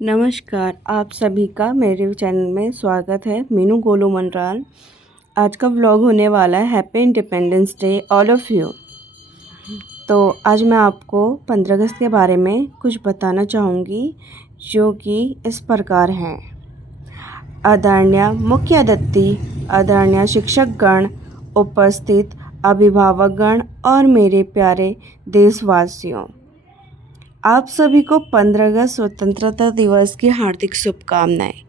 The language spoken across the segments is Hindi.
नमस्कार, आप सभी का मेरे चैनल में स्वागत है। मीनू गोलू मनराल। आज का व्लॉग होने वाला है happy independence day all of you. तो आज मैं आपको 15 अगस्त के बारे में कुछ बताना चाहूँगी, जो कि इस प्रकार हैं। आदरणीय मुख्य अतिथि, आदरणीय शिक्षकगण, उपस्थित अभिभावकगण और मेरे प्यारे देशवासियों, आप सभी को 15 अगस्त स्वतंत्रता दिवस की हार्दिक शुभकामनाएं।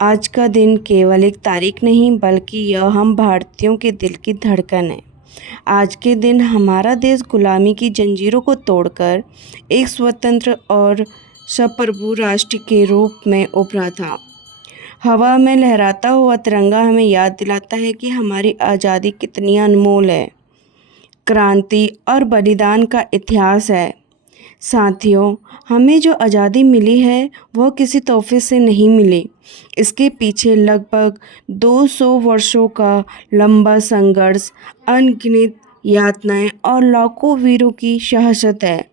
आज का दिन केवल एक तारीख नहीं, बल्कि यह हम भारतीयों के दिल की धड़कन है। आज के दिन हमारा देश गुलामी की जंजीरों को तोड़कर एक स्वतंत्र और संप्रभु राष्ट्र के रूप में उभरा था। हवा में लहराता हुआ तिरंगा हमें याद दिलाता है कि हमारी आज़ादी कितनी अनमोल है। क्रांति और बलिदान का इतिहास है। साथियों, हमें जो आज़ादी मिली है वह किसी तोहफे से नहीं मिली। इसके पीछे लगभग 200 वर्षों का लंबा संघर्ष, अनगिनत यातनाएं और लाखों वीरों की शहादत है।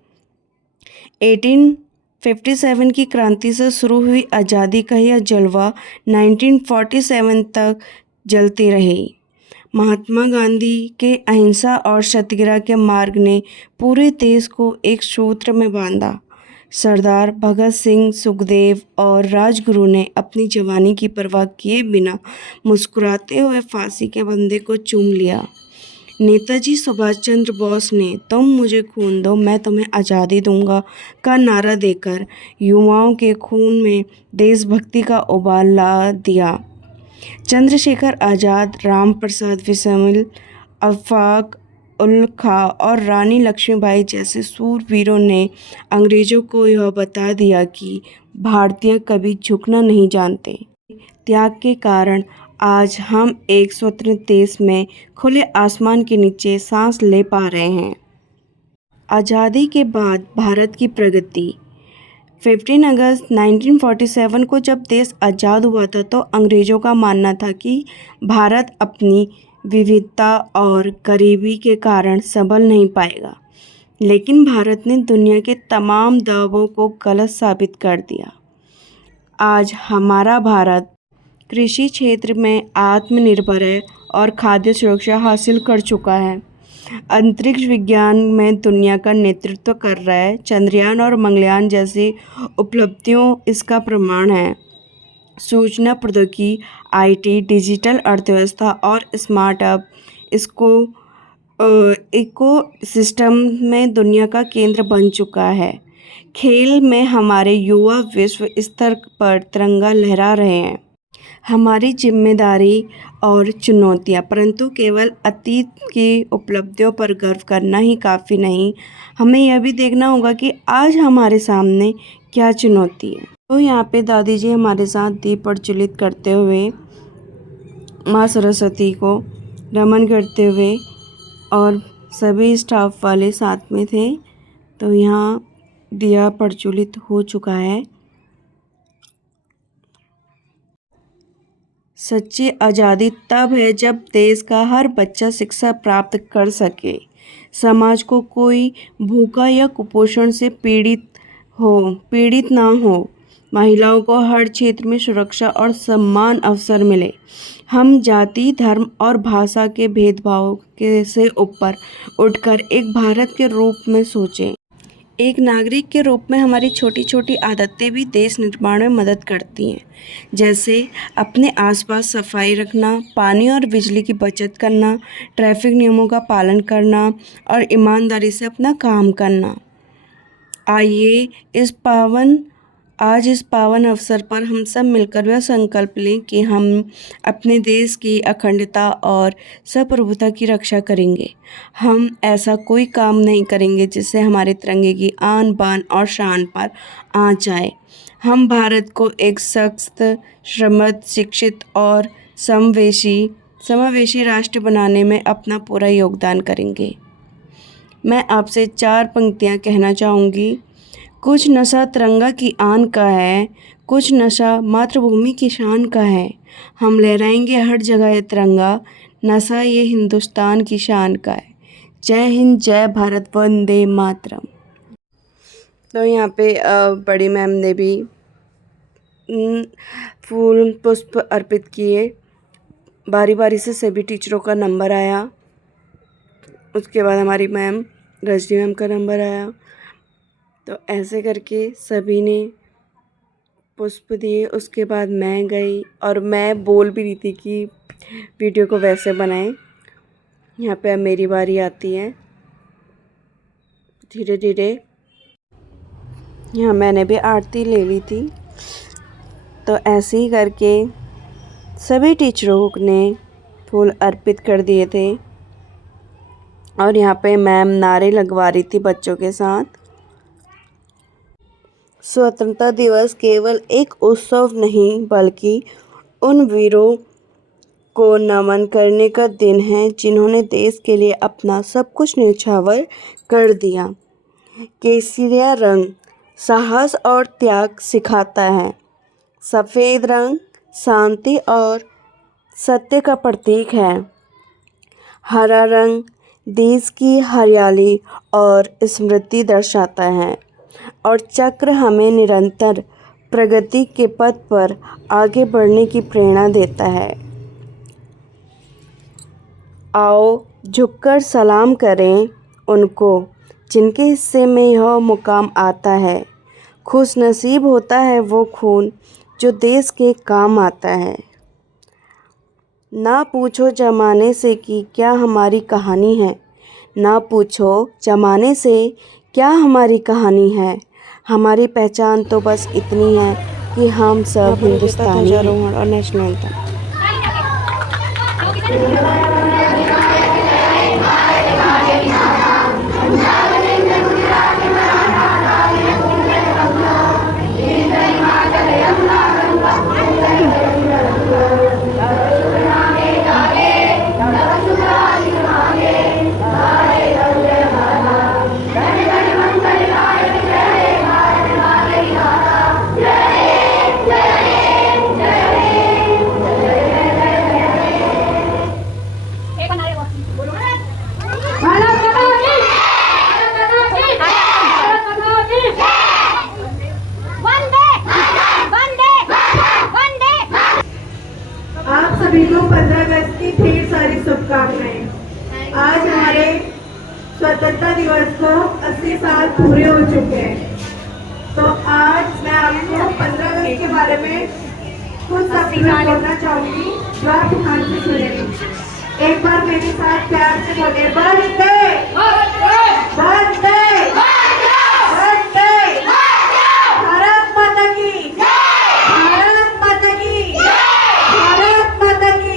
1857 की क्रांति से शुरू हुई आज़ादी का यह जलवा 1947 तक जलती रही। महात्मा गांधी के अहिंसा और सत्याग्रह के मार्ग ने पूरे देश को एक सूत्र में बांधा। सरदार भगत सिंह, सुखदेव और राजगुरु ने अपनी जवानी की परवाह किए बिना मुस्कुराते हुए फांसी के फंदे को चूम लिया। नेताजी सुभाष चंद्र बोस ने तुम मुझे खून दो, मैं तुम्हें आज़ादी दूंगा का नारा देकर युवाओं के खून में देशभक्ति का उबाल ला दिया। चंद्रशेखर आज़ाद, राम प्रसाद बिस्मिल, अफाक उल खा और रानी लक्ष्मीबाई जैसे सूरवीरों ने अंग्रेज़ों को यह बता दिया कि भारतीय कभी झुकना नहीं जानते। त्याग के कारण आज हम एक स्वतंत्र देश में खुले आसमान के नीचे सांस ले पा रहे हैं। आज़ादी के बाद भारत की प्रगति। 15 अगस्त 1947 को जब देश आज़ाद हुआ था तो अंग्रेज़ों का मानना था कि भारत अपनी विविधता और गरीबी के कारण संभल नहीं पाएगा, लेकिन भारत ने दुनिया के तमाम दावों को गलत साबित कर दिया। आज हमारा भारत कृषि क्षेत्र में आत्मनिर्भर है और खाद्य सुरक्षा हासिल कर चुका है। अंतरिक्ष विज्ञान में दुनिया का नेतृत्व कर रहा है। चंद्रयान और मंगलयान जैसी उपलब्धियों इसका प्रमाण है। सूचना प्रौद्योगिकी, आईटी, डिजिटल अर्थव्यवस्था और स्मार्ट अप इसको इको सिस्टम में दुनिया का केंद्र बन चुका है। खेल में हमारे युवा विश्व स्तर पर तिरंगा लहरा रहे हैं। हमारी जिम्मेदारी और चुनौतियाँ, परंतु केवल अतीत की उपलब्धियों पर गर्व करना ही काफ़ी नहीं, हमें यह भी देखना होगा कि आज हमारे सामने क्या चुनौती है। तो यहाँ पे दादी जी हमारे साथ दीप प्रज्वलित करते हुए माँ सरस्वती को नमन करते हुए और सभी स्टाफ वाले साथ में थे। तो यहाँ दिया प्रज्वलित हो चुका है। सच्ची आज़ादी तब है जब देश का हर बच्चा शिक्षा प्राप्त कर सके, समाज को कोई भूखा या कुपोषण से पीड़ित ना हो, महिलाओं को हर क्षेत्र में सुरक्षा और समान अवसर मिले। हम जाति, धर्म और भाषा के भेदभाव के से ऊपर उठकर एक भारत के रूप में सोचें। एक नागरिक के रूप में हमारी छोटी छोटी आदतें भी देश निर्माण में मदद करती हैं, जैसे अपने आसपास सफाई रखना, पानी और बिजली की बचत करना, ट्रैफिक नियमों का पालन करना और ईमानदारी से अपना काम करना। आइए आज इस पावन अवसर पर हम सब मिलकर यह संकल्प लें कि हम अपने देश की अखंडता और संप्रभुता की रक्षा करेंगे। हम ऐसा कोई काम नहीं करेंगे जिससे हमारे तिरंगे की आन बान और शान पर आँच जाए। हम भारत को एक सशक्त, समृद्ध, शिक्षित और समावेशी राष्ट्र बनाने में अपना पूरा योगदान करेंगे। मैं आपसे 4 पंक्तियाँ कहना चाहूँगी। कुछ नशा तिरंगा की आन का है, कुछ नशा मातृभूमि की शान का है। हम लहराएंगे हर जगह ये तिरंगा, नशा ये हिंदुस्तान की शान का है। जय हिंद, जय भारत, वंदे मातरम। तो यहाँ पे बड़ी मैम ने भी फूल पुष्प अर्पित किए। बारी बारी से सभी टीचरों का नंबर आया। उसके बाद हमारी मैम रजनी मैम का नंबर आया। तो ऐसे करके सभी ने पुष्प दिए। उसके बाद मैं गई और मैं बोल भी रही थी कि वीडियो को वैसे बनाएं। यहाँ पे अब मेरी बारी आती है। धीरे धीरे यहाँ मैंने भी आरती ले ली थी। तो ऐसे ही करके सभी टीचरों ने फूल अर्पित कर दिए थे और यहाँ पे मैम नारे लगवा रही थी बच्चों के साथ। स्वतंत्रता दिवस केवल एक उत्सव नहीं बल्कि उन वीरों को नमन करने का दिन है जिन्होंने देश के लिए अपना सब कुछ न्यौछावर कर दिया। केसरिया रंग साहस और त्याग सिखाता है। सफ़ेद रंग शांति और सत्य का प्रतीक है। हरा रंग देश की हरियाली और स्मृति दर्शाता है और चक्र हमें निरंतर प्रगति के पथ पर आगे बढ़ने की प्रेरणा देता है। आओ झुककर सलाम करें उनको जिनके हिस्से में यह मुकाम आता है। खुश नसीब होता है वो खून जो देश के काम आता है। ना पूछो ज़माने से कि क्या हमारी कहानी है। ना पूछो ज़माने से क्या हमारी कहानी है। हमारी पहचान तो बस इतनी है कि हम सब हिंदुस्तानी हैं। और नेशनल एंथम। सभी को 15 अगस्त की ढेर सारी शुभकामनाएं। आज हमारे स्वतंत्रता दिवस को 80 साल पूरे हो चुके हैं। तो आज मैं आपको 15 अगस्त के बारे में कुछ शब्द बोलना चाहूंगी जो आप ध्यान से सुनेंगे। एक बार मेरे साथ प्यार से बोलिए, वंदे वंदे वंदे, भारत माता की, भारत माता की, भारत माता की।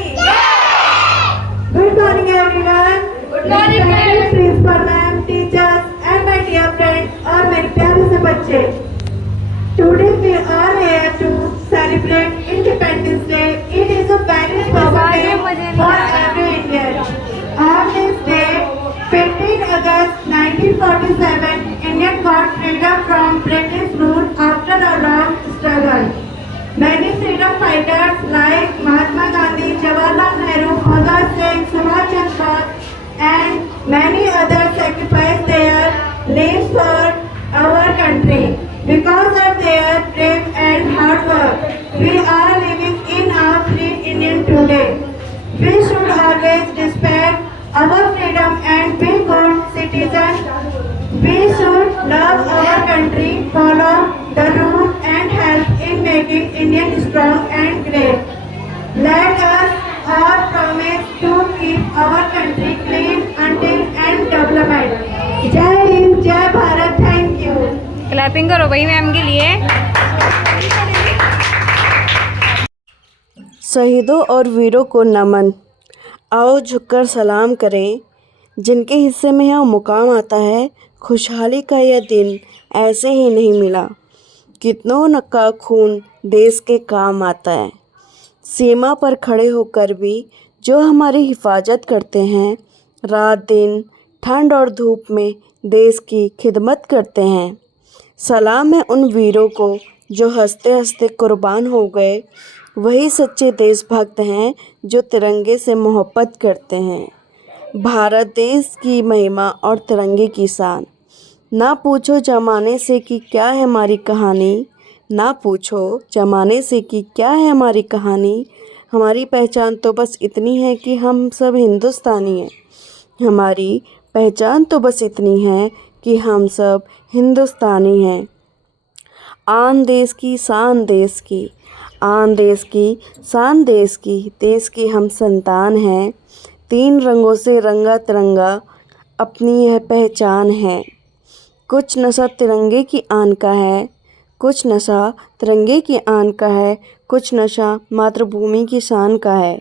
Good morning everyone. Good morning principal ma'am, teachers and my dear friends और मेरे प्यारे से बच्चे। Today we are here to celebrate Independence Day. It is a very special day for every Indian. On this day, 15 August 1947, India got freedom from British rule after a long struggle. Many freedom fighters like Mahatma Gandhi, Jawaharlal Nehru, Bhagat Singh, Subhash Chandra Bose, and many others sacrificed their lives for our country. Because of their brave and hard work, we are living in a free India today. We should always respect our freedom and be good citizens. We should love our country, follow the rules and help in making India strong and great. Let us all promise to keep our country clean until and development. जय हिंद, जय भारत, थैंक यू। क्लैपिंग करो भाई मैम के लिए। शहीदों और वीरों को नमन। आओ झुककर सलाम करें जिनके हिस्से में यह मुकाम आता है। खुशहाली का यह दिन ऐसे ही नहीं मिला। कितनों न का खून देश के काम आता है। सीमा पर खड़े होकर भी जो हमारी हिफाजत करते हैं, रात दिन ठंड और धूप में देश की खिदमत करते हैं। सलाम है उन वीरों को जो हंसते हंसते कुर्बान हो गए। वही सच्चे देशभक्त हैं जो तिरंगे से मोहब्बत करते हैं। भारत देश की महिमा और तिरंगे की शान। ना पूछो ज़माने से कि क्या है हमारी कहानी। ना पूछो जमाने से कि क्या है हमारी कहानी, हमारी पहचान तो बस इतनी है कि हम सब हिंदुस्तानी हैं। हमारी पहचान तो बस इतनी है कि हम सब हिंदुस्तानी हैं। आन देश की शान देश की, आन देश की शान देश की हम संतान हैं। 3 रंगों से रंगा तिरंगा अपनी यह पहचान है। कुछ नशा तिरंगे की आन का है, कुछ नशा तिरंगे की आन का है, कुछ नशा मातृभूमि की शान का है।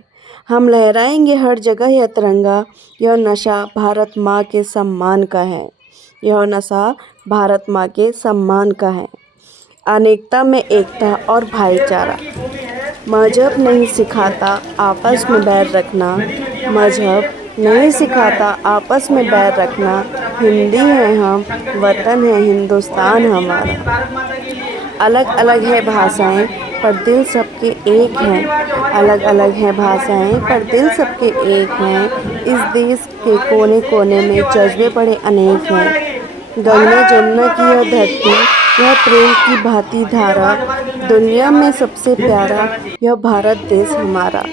हम लहराएंगे हर जगह यह तिरंगा, यह नशा भारत माँ के सम्मान का है। यह नशा भारत माँ के सम्मान का है। अनेकता में एकता और भाईचारा। मजहब नहीं सिखाता आपस में बैर रखना, मजहब नहीं सिखाता आपस में बैर रखना। हिंदी हैं हम, वतन है हिंदुस्तान हमारा। अलग अलग है भाषाएं पर दिल सबके एक हैं, अलग अलग है भाषाएं पर दिल सबके एक हैं। इस देश के कोने कोने में जज्बे बड़े अनेक हैं। गंगा जमुना की यह धरती, यह प्रेम की भांति धारा, दुनिया में सबसे प्यारा यह भारत देश हमारा।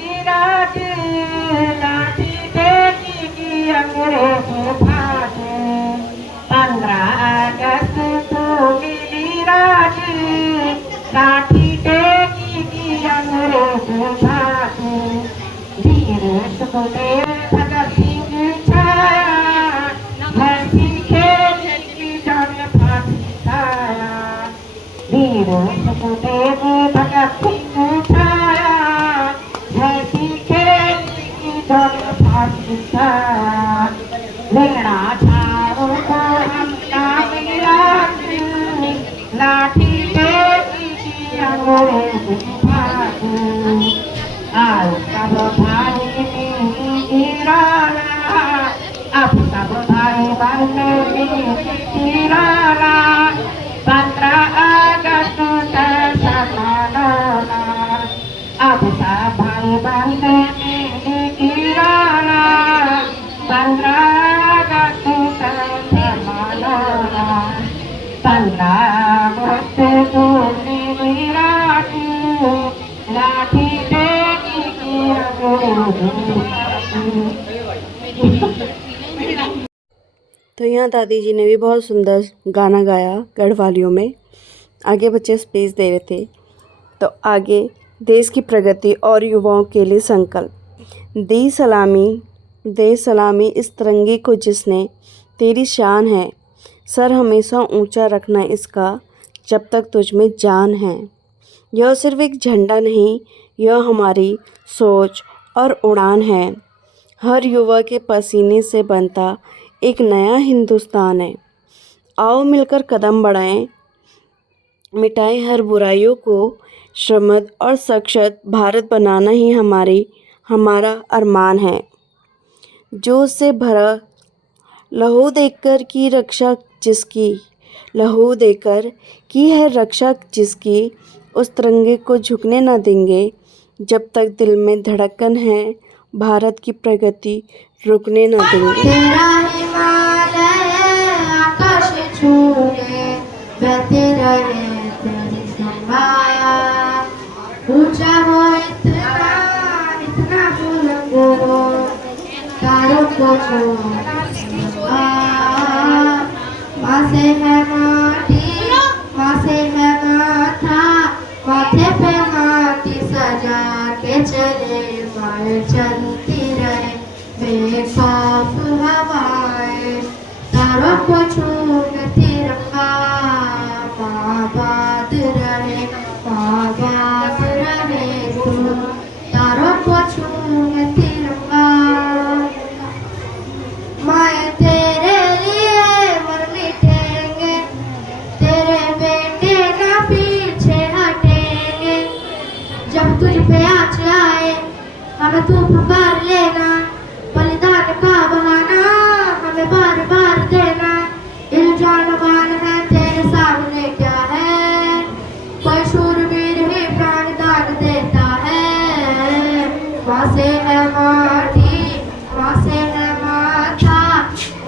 तो यहाँ दादी जी ने भी बहुत सुंदर गाना गाया गढ़वालियों में। आगे बच्चे स्पीच दे रहे थे। तो आगे देश की प्रगति और युवाओं के लिए संकल्प। दे सलामी इस तिरंगे को जिसने, तेरी शान है। सर हमेशा ऊंचा रखना इसका, जब तक तुझ में जान है। यह सिर्फ एक झंडा नहीं, यह हमारी सोच और उड़ान है। हर युवा के पसीने से बनता एक नया हिंदुस्तान है। आओ मिलकर कदम बढ़ाएं, मिटाएं हर बुराइयों को। समृद्ध और सशक्त भारत बनाना ही हमारा अरमान है। जोश से भरा लहू देकर की रक्षा जिसकी, लहू देकर की है रक्षा जिसकी, उस तिरंगे को झुकने न देंगे। जब तक दिल में धड़कन है, भारत की प्रगति रुकने न देंगे। तेरा हिमालय आकाश छूले, बहते रहे तेरी संभाया। ऊंचा हो इतना इतना बुलंद हो, तारों को छू माँ से है माटी, माँ से है माथा, माथे पे माटी सजा के चले। माँ चलती रहे बेखौफ हवाएं, तारों को छूने तिरंगा। माँ बात रहे, माँ बात रहे तू, तारों को छूने तिरंगा। माँ तेरे लिए मर मिटेंगे, तेरे बेटे ना पीछे हटेंगे। जब तुझ पे आँच आए हमें तू पुकार लेना, बलिदान का बहाना हमें बार बार देना। इल्जाम है तेरे सामने क्या है, कोई शूरवीर ही प्राण दान देता है। वहाँ से है माटी, वहाँ से है माथा,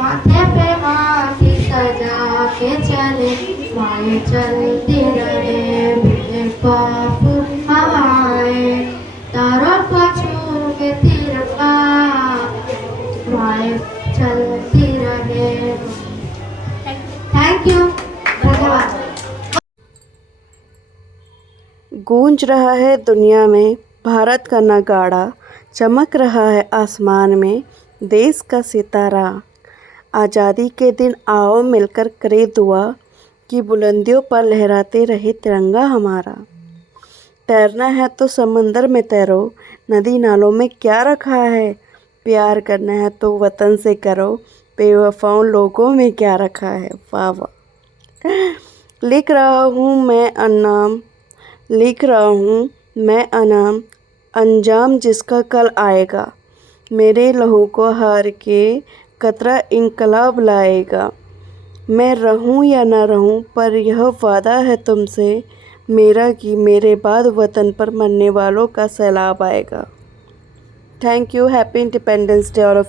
माथे पे माटी सजा के चले। माए चलती रहे। गूंज रहा है दुनिया में भारत का नगाड़ा, चमक रहा है आसमान में देश का सितारा। आज़ादी के दिन आओ मिलकर करे दुआ कि बुलंदियों पर लहराते रहे तिरंगा हमारा। तैरना है तो समंदर में तैरो, नदी नालों में क्या रखा है। प्यार करना है तो वतन से करो, बेवफाओं लोगों में क्या रखा है। वाह वाह। लिख रहा हूँ मैं अनाम, अंजाम जिसका कल आएगा। मेरे लहू को हार के कतरा इनकलाब लाएगा। मैं रहूं या ना रहूं पर यह वादा है तुमसे मेरा कि मेरे बाद वतन पर मरने वालों का सैलाब आएगा। Thank you. Happy independence day all of